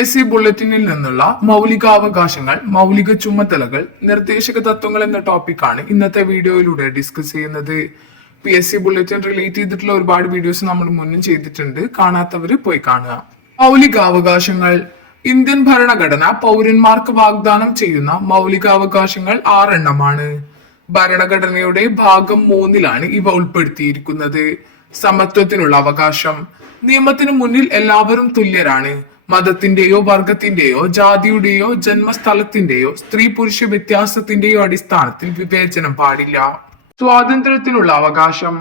S C ബുള്ളറ്റിനിൽ നിന്നുള്ള മൗലികാവകാശങ്ങൾ മൗലിക ചുമതലകൾ നിർദ്ദേശക തത്വങ്ങൾ എന്ന ടോപ്പിക്കാണ് ഇന്നത്തെ വീഡിയോയിലൂടെ ഡിസ്കസ് ചെയ്യുന്നത്. P S C bulletin relate ചെയ്തിട്ടുള്ള ഒരുപാട് വീഡിയോസ് നമ്മൾ മുന്നും ചെയ്തിട്ടുണ്ട്. കാണാത്തവര് പോയി കാണുക. മൗലികാവകാശങ്ങൾ. ഇന്ത്യൻ ഭരണഘടന പൗരന്മാർക്ക് വാഗ്ദാനം ചെയ്യുന്ന മൗലികാവകാശങ്ങൾ ആറെണ്ണമാണ്. ഭരണഘടനയുടെ ഭാഗം മൂന്നിലാണ് ഇവ ഉൾപ്പെടുത്തിയിരിക്കുന്നത്. സമത്വത്തിനുള്ള അവകാശം. നിയമത്തിന് മുന്നിൽ എല്ലാവരും തുല്യരാണ്. മതത്തിന്റെയോ വർഗത്തിന്റെയോ ജാതിയുടെയോ ജന്മസ്ഥലത്തിന്റെയോ സ്ത്രീ പുരുഷ വ്യത്യാസത്തിന്റെയോ അടിസ്ഥാനത്തിൽ വിവേചനം പാടില്ല. സ്വാതന്ത്ര്യത്തിനുള്ള അവകാശം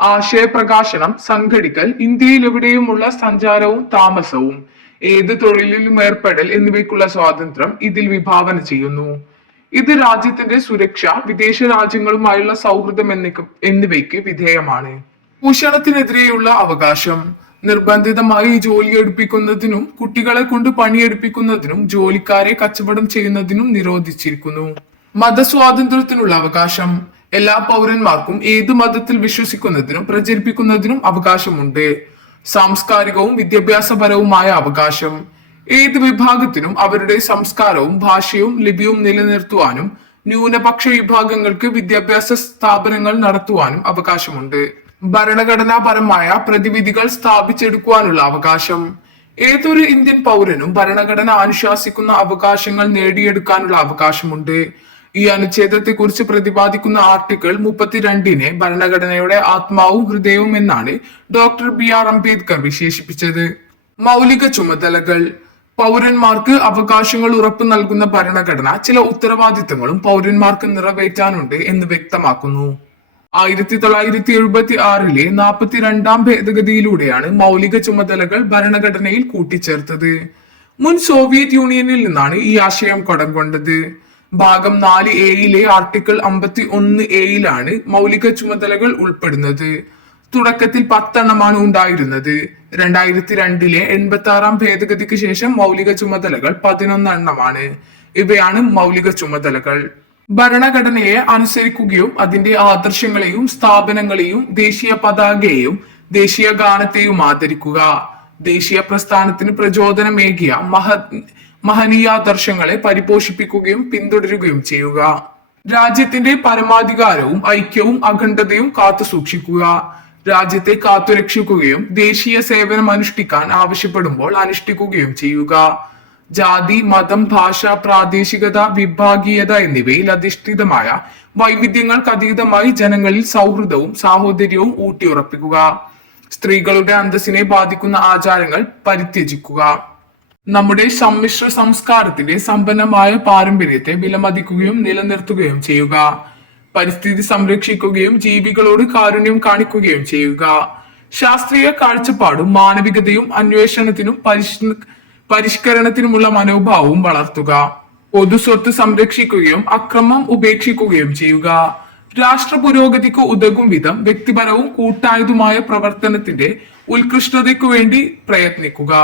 ആശയപ്രകാശനം സംഘടിക്കൽ ഇന്ത്യയിൽ എവിടെയുമുള്ള സഞ്ചാരവും താമസവും ഏത് തൊഴിലിലും ഏർപ്പെടൽ എന്നിവയ്ക്കുള്ള സ്വാതന്ത്ര്യം ഇതിൽ വിഭാവന ചെയ്യുന്നു. ഇത് രാജ്യത്തിന്റെ സുരക്ഷ വിദേശ രാജ്യങ്ങളുമായുള്ള സൗഹൃദം എന്നിവ എന്നിവയ്ക്ക് വിധേയമാണ്. ഭൂഷണത്തിനെതിരെയുള്ള അവകാശം നിർബന്ധിതമായി ജോലി എടുപ്പിക്കുന്നതിനും കുട്ടികളെ കൊണ്ട് പണിയെടുപ്പിക്കുന്നതിനും ജോലിക്കാരെ കച്ചവടം ചെയ്യുന്നതിനും നിരോധിച്ചിരിക്കുന്നു. മതസ്വാതന്ത്ര്യത്തിനുള്ള അവകാശം. എല്ലാ പൗരന്മാർക്കും ഏത് മതത്തിൽ വിശ്വസിക്കുന്നതിനും പ്രചരിപ്പിക്കുന്നതിനും അവകാശമുണ്ട്. സാംസ്കാരികവും വിദ്യാഭ്യാസപരവുമായ അവകാശം. ഏത് വിഭാഗത്തിനും അവരുടെ സംസ്കാരവും ഭാഷയും ലിപിയും നിലനിർത്തുവാനും ന്യൂനപക്ഷ വിഭാഗങ്ങൾക്ക് വിദ്യാഭ്യാസ സ്ഥാപനങ്ങൾ നടത്തുവാനും അവകാശമുണ്ട്. ഭരണഘടനാപരമായ പ്രതിവിധികൾ സ്ഥാപിച്ചെടുക്കുവാനുള്ള അവകാശം. ഏതൊരു ഇന്ത്യൻ പൗരനും ഭരണഘടന അനുശാസിക്കുന്ന അവകാശങ്ങൾ നേടിയെടുക്കാനുള്ള അവകാശമുണ്ട്. ഈ അനുച്ഛേദത്തെ കുറിച്ച് പ്രതിപാദിക്കുന്ന ആർട്ടിക്കിൾ മുപ്പത്തിരണ്ടിനെ ഭരണഘടനയുടെ ആത്മാവും ഹൃദയവും എന്നാണ് ഡോക്ടർ ബി ആർ അംബേദ്കർ വിശേഷിപ്പിച്ചത്. മൗലിക ചുമതലകൾ. പൗരന്മാർക്ക് അവകാശങ്ങൾ ഉറപ്പു നൽകുന്ന ഭരണഘടന ചില ഉത്തരവാദിത്തങ്ങളും പൗരന്മാർക്ക് നിറവേറ്റാനുണ്ട് എന്ന് വ്യക്തമാക്കുന്നു. ആയിരത്തി തൊള്ളായിരത്തി എഴുപത്തി ആറിലെ നാൽപ്പത്തിരണ്ടാം ഭേദഗതിയിലൂടെയാണ് മൗലിക ചുമതലകൾ ഭരണഘടനയിൽ കൂട്ടിച്ചേർത്തത്. മുൻ സോവിയറ്റ് യൂണിയനിൽ നിന്നാണ് ഈ ആശയം കടം കൊണ്ടത്. ഭാഗം നാല് എയിലെ ആർട്ടിക്കിൾ അമ്പത്തി ഒന്ന് എയിലാണ് മൗലിക ചുമതലകൾ ഉൾപ്പെടുന്നത്. തുടക്കത്തിൽ പത്തെണ്ണമാണ് ഉണ്ടായിരുന്നത്. രണ്ടായിരത്തി രണ്ടിലെ എൺപത്തി ആറാം ഭേദഗതിക്ക് ശേഷം മൗലിക ചുമതലകൾ പതിനൊന്നെണ്ണമാണ്. ഇവയാണ് മൗലിക ചുമതലകൾ. ഭരണഘടനയെ അനുസരിക്കുകയും അതിന്റെ ആദർശങ്ങളെയും സ്ഥാപനങ്ങളെയും ദേശീയ പതാകയെയും ദേശീയ ഗാനത്തെയും ആദരിക്കുക. ദേശീയ പ്രസ്ഥാനത്തിന് പ്രചോദനമേകിയ മഹ മഹനീയാദർശങ്ങളെ പരിപോഷിപ്പിക്കുകയും പിന്തുടരുകയും ചെയ്യുക. രാജ്യത്തിന്റെ പരമാധികാരവും ഐക്യവും അഖണ്ഡതയും കാത്തു സൂക്ഷിക്കുക. രാജ്യത്തെ കാത്തുരക്ഷിക്കുകയും ദേശീയ സേവനം അനുഷ്ഠിക്കാൻ ആവശ്യപ്പെടുമ്പോൾ അനുഷ്ഠിക്കുകയും ചെയ്യുക. ജാതി മതം ഭാഷ പ്രാദേശികത വിഭാഗീയത എന്നിവയിൽ അധിഷ്ഠിതമായ വൈവിധ്യങ്ങൾക്ക് അതീതമായി ജനങ്ങളിൽ സൗഹൃദവും സാഹോദര്യവും ഊട്ടിയുറപ്പിക്കുക. സ്ത്രീകളുടെ അന്തസ്സിനെ ബാധിക്കുന്ന ആചാരങ്ങൾ പരിത്യജിക്കുക. നമ്മുടെ സമ്മിശ്ര സംസ്കാരത്തിന്റെ സമ്പന്നമായ പാരമ്പര്യത്തെ വിലമതിക്കുകയും നിലനിർത്തുകയും ചെയ്യുക. പരിസ്ഥിതി സംരക്ഷിക്കുകയും ജീവികളോട് കാരുണ്യം കാണിക്കുകയും ചെയ്യുക. ശാസ്ത്രീയ കാഴ്ചപ്പാടും മാനവികതയും അന്വേഷണത്തിനും പരിഷ് പരിഷ്കരണത്തിനുമുള്ള മനോഭാവവും വളർത്തുക. പൊതുസ്വത്ത് സംരക്ഷിക്കുകയും അക്രമം ഉപേക്ഷിക്കുകയും ചെയ്യുക. രാഷ്ട്ര പുരോഗതിക്ക് ഉതകും വിധം വ്യക്തിപരവും കൂട്ടായതുമായ പ്രവർത്തനത്തിന്റെ ഉത്കൃഷ്ടതയ്ക്കു വേണ്ടി പ്രയത്നിക്കുക.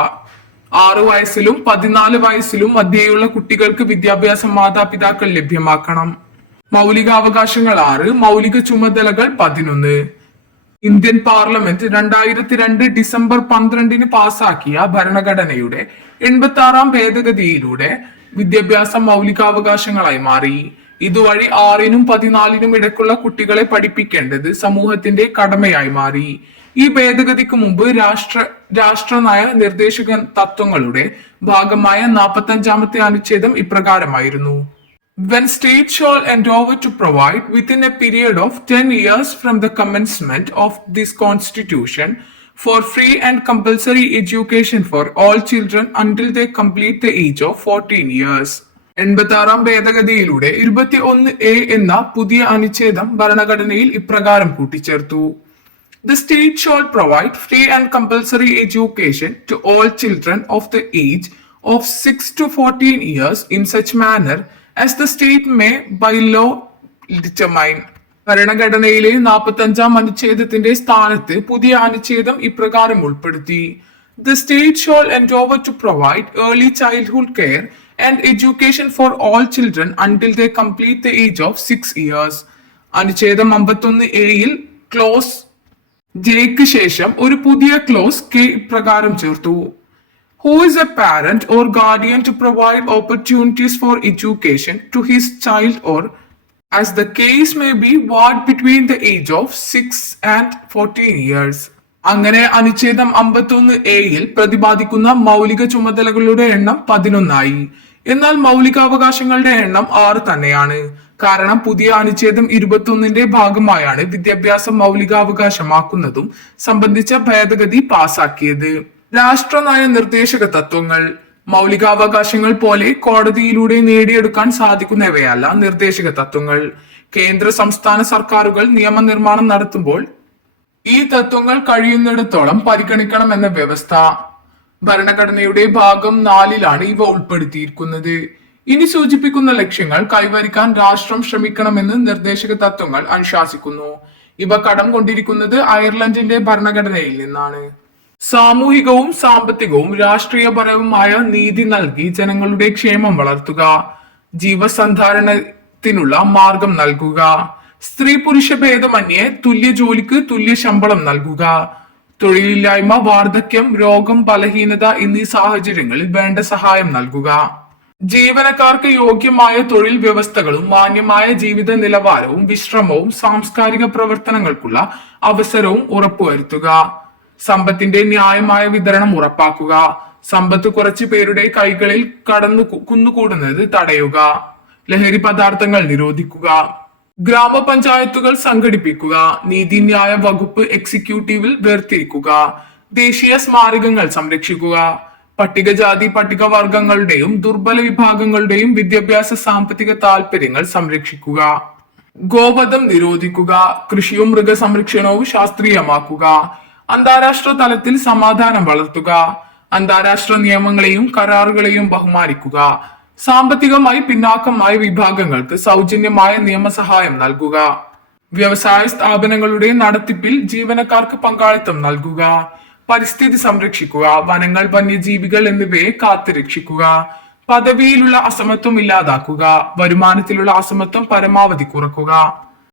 ആറു വയസ്സിലും പതിനാല് വയസ്സിലും മധ്യേയുള്ള കുട്ടികൾക്ക് വിദ്യാഭ്യാസം മാതാപിതാക്കൾ ലഭ്യമാക്കണം. മൗലികാവകാശങ്ങൾ ആറ് മൗലിക ചുമതലകൾ പതിനൊന്ന്. ഇന്ത്യൻ പാർലമെന്റ് രണ്ടായിരത്തി രണ്ട് ഡിസംബർ പന്ത്രണ്ടിന് പാസാക്കിയ ഭരണഘടനയുടെ എൺപത്തി ആറാം ഭേദഗതിയിലൂടെ വിദ്യാഭ്യാസം മൗലികാവകാശങ്ങളായി മാറി. ഇതുവഴി ആറിനും പതിനാലിനും ഇടയ്ക്കുള്ള കുട്ടികളെ പഠിപ്പിക്കേണ്ടത് സമൂഹത്തിന്റെ കടമയായി മാറി. ഈ ഭേദഗതിക്ക് മുമ്പ് രാഷ്ട്ര രാഷ്ട്രനയ നിർദ്ദേശക തത്വങ്ങളുടെ ഭാഗമായ നാൽപ്പത്തഞ്ചാമത്തെ അനുച്ഛേദം ഇപ്രകാരമായിരുന്നു. When state shall endeavor to provide within a period of 10 years from the commencement of this constitution for free and compulsory education for all children until they complete the age of 14 years. എൺപത്തി ആറാം ഭേദഗതിയിലൂടെ ഇരുപത്തി ഒന്ന് A എന്ന പുതിയ അനുച്ഛേദം ഭരണഘടനയിൽ ഇപ്രകാരം കൂട്ടിച്ചേർത്തു The state shall provide free and compulsory education to all children of the age of 6 to 14 years in such manner as the state may by law determine ഭരണഘടനയിലെ നാൽപ്പത്തി അഞ്ചാം അനുച്ഛേദത്തിന്റെ സ്ഥാനത്ത് പുതിയ അനുച്ഛേദം ഇപ്രകാരം ഉൾപ്പെടുത്തി. The state shall endeavour to provide early childhood care and education for all children until the complete the age of six years അനുച്ഛേദം അമ്പത്തൊന്ന് എയിൽ ക്ലോസ് ജെക്ക് ശേഷം ഒരു പുതിയ ക്ലോസ് കെ ഇപ്രകാരം ചേർത്തു. Who is a parent or guardian to provide opportunities for education to his child or as the case may be ward between the age of 6 and 14 years. അങ്ങനെ അനുച്ഛേദം അമ്പത്തൊന്ന് എയിൽ പ്രതിപാദിക്കുന്ന മൗലിക ചുമതലകളുടെ എണ്ണം പതിനൊന്നായി. എന്നാൽ മൗലികാവകാശങ്ങളുടെ എണ്ണം ആറ് തന്നെയാണ്. കാരണം പുതിയ അനുച്ഛേദം ഇരുപത്തൊന്നിന്റെ ഭാഗമായാണ് വിദ്യാഭ്യാസം മൗലികാവകാശമാക്കുന്നതും സംബന്ധിച്ച ഭേദഗതി പാസാക്കിയത്. രാഷ്ട്രനയ നിർദ്ദേശക തത്വങ്ങൾ മൗലികാവകാശങ്ങൾ പോലെ കോടതിയിലൂടെ നേടിയെടുക്കാൻ സാധിക്കുന്നവയല്ല നിർദ്ദേശക തത്വങ്ങൾ. കേന്ദ്ര സംസ്ഥാന സർക്കാരുകൾ നിയമനിർമ്മാണം നടത്തുമ്പോൾ ഈ തത്വങ്ങൾ കഴിയുന്നിടത്തോളം പരിഗണിക്കണം എന്ന വ്യവസ്ഥ. ഭരണഘടനയുടെ ഭാഗം നാലിലാണ് ഇവ ഉൾപ്പെടുത്തിയിരിക്കുന്നത്. ഇനി സൂചിപ്പിക്കുന്ന ലക്ഷ്യങ്ങൾ കൈവരിക്കാൻ രാഷ്ട്രം ശ്രമിക്കണമെന്ന് നിർദ്ദേശക തത്വങ്ങൾ അനുശാസിക്കുന്നു. ഇവ കടം കൊണ്ടിരിക്കുന്നത് അയർലൻഡിന്റെ ഭരണഘടനയിൽ നിന്നാണ്. സാമൂഹികവും സാമ്പത്തികവും രാഷ്ട്രീയപരവുമായ നീതി നൽകി ജനങ്ങളുടെ ക്ഷേമം വളർത്തുക. ജീവസന്ധാരണത്തിനുള്ള മാർഗം നൽകുക. സ്ത്രീ പുരുഷ ഭേദമന്യേ തുല്യ ജോലിക്ക് തുല്യ ശമ്പളം നൽകുക. തൊഴിലില്ലായ്മ വാർദ്ധക്യം രോഗം ബലഹീനത എന്നീ സാഹചര്യങ്ങളിൽ വേണ്ട സഹായം നൽകുക. ജീവനക്കാർക്ക് യോഗ്യമായ തൊഴിൽ വ്യവസ്ഥകളും മാന്യമായ ജീവിത നിലവാരവും വിശ്രമവും സാംസ്കാരിക പ്രവർത്തനങ്ങൾക്കുള്ള അവസരവും ഉറപ്പുവരുത്തുക. സമ്പത്തിന്റെ ന്യായമായ വിതരണം ഉറപ്പാക്കുക. സമ്പത്ത് കുറച്ചു പേരുടെ കൈകളിൽ കടന്നു കുന്നുകൂടുന്നത് തടയുക. ലഹരി പദാർത്ഥങ്ങൾ നിരോധിക്കുക. ഗ്രാമപഞ്ചായത്തുകൾ സംഘടിപ്പിക്കുക. നീതിന്യായ വകുപ്പ് എക്സിക്യൂട്ടീവിൽ വേർതിരിക്കുക. ദേശീയ സ്മാരകങ്ങൾ സംരക്ഷിക്കുക. പട്ടികജാതി പട്ടികവർഗങ്ങളുടെയും ദുർബല വിഭാഗങ്ങളുടെയും വിദ്യാഭ്യാസ സാമ്പത്തിക താല്പര്യങ്ങൾ സംരക്ഷിക്കുക. ഗോവധം നിരോധിക്കുക. കൃഷിയും മൃഗസംരക്ഷണവും ശാസ്ത്രീയമാക്കുക. അന്താരാഷ്ട്ര തലത്തിൽ സമാധാനം വളർത്തുക. അന്താരാഷ്ട്ര നിയമങ്ങളെയും കരാറുകളെയും ബഹുമാനിക്കുക. സാമ്പത്തികമായി പിന്നാക്കമായ വിഭാഗങ്ങൾക്ക് സൗജന്യമായ നിയമസഹായം നൽകുക. വ്യവസായ സ്ഥാപനങ്ങളുടെ നടത്തിപ്പിൽ ജീവനക്കാർക്ക് പങ്കാളിത്തം നൽകുക. പരിസ്ഥിതി സംരക്ഷിക്കുക. വനങ്ങൾ വന്യജീവികൾ എന്നിവയെ കാത്തുരക്ഷിക്കുക. പദവിയിലുള്ള അസമത്വം ഇല്ലാതാക്കുക. വരുമാനത്തിലുള്ള അസമത്വം പരമാവധി കുറക്കുക.